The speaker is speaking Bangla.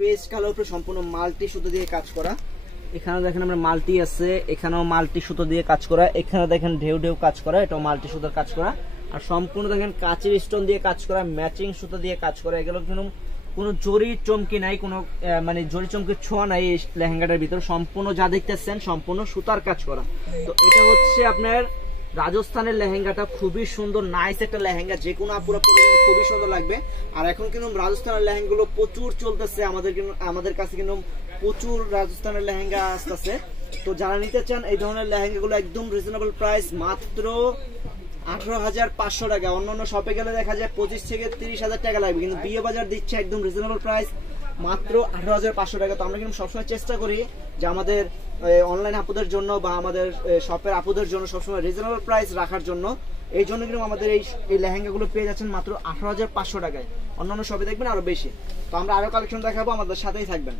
পেস্ট কালার উপরে সম্পূর্ণ মাল্টি সুতো দিয়ে কাজ করা। এখানে দেখেন আমরা মাল্টি আছে, এখানেও মাল্টি সুতো দিয়ে কাজ করা, এখানে দেখেন ঢেউ ঢেউ কাজ করা, এটাও মাল্টি সুতোর কাজ করা। আর সম্পূর্ণ দেখেন কাচের স্টোন দিয়ে কাজ করা, ম্যাচিং সুতো দিয়ে কাজ করা। এগুলো কোনো জরি চমকি নাই, কোনো মানে জরি চমকির ছোঁয়া নাই এই লেহেঙ্গাটার ভিতরে। সম্পূর্ণ যা দেখতেছেন সম্পূর্ণ সুতার কাজ করা। তো এটা হচ্ছে আপনার রাজস্থানের লেহেঙ্গাটা, খুবই সুন্দর নাইস একটা লেহেঙ্গা, যে কোনো আপুরা পরে খুবই সুন্দর লাগবে। আর এখন কিন্তু রাজস্থানের লেহেঙ্গাগুলো প্রচুর চলতেছে, আমাদের কাছে কিন্তু প্রচুর রাজস্থানের লেহেঙ্গা আসতেছে। তো যারা নিতে চান এই ধরনের লেহেঙ্গাগুলো একদম রিজনেবল প্রাইস, মাত্র 18,500 টাকা। অন্যান্য শপে গেলে দেখা যায় 25 থেকে 30,000 টাকা লাগবে, কিন্তু বিয়ে বাজার দিচ্ছে একদম রিজনেবল প্রাইস মাত্র 18,500 টাকা। তো আমরা কিন্তু সবসময় চেষ্টা করি যে আমাদের অনলাইন আপুদের জন্য বা আমাদের শপের আপুদের জন্য সবসময় রিজনেবল প্রাইস রাখার জন্য। এই জন্য কিন্তু আমাদের এই লেহেঙ্গাগুলো পেয়ে যাচ্ছেন মাত্র 18,500 টাকায়। অন্যান্য শপে দেখবেন আরো বেশি। তো আমরা আরো কালেকশন দেখাবো, আমাদের সাথেই থাকবেন।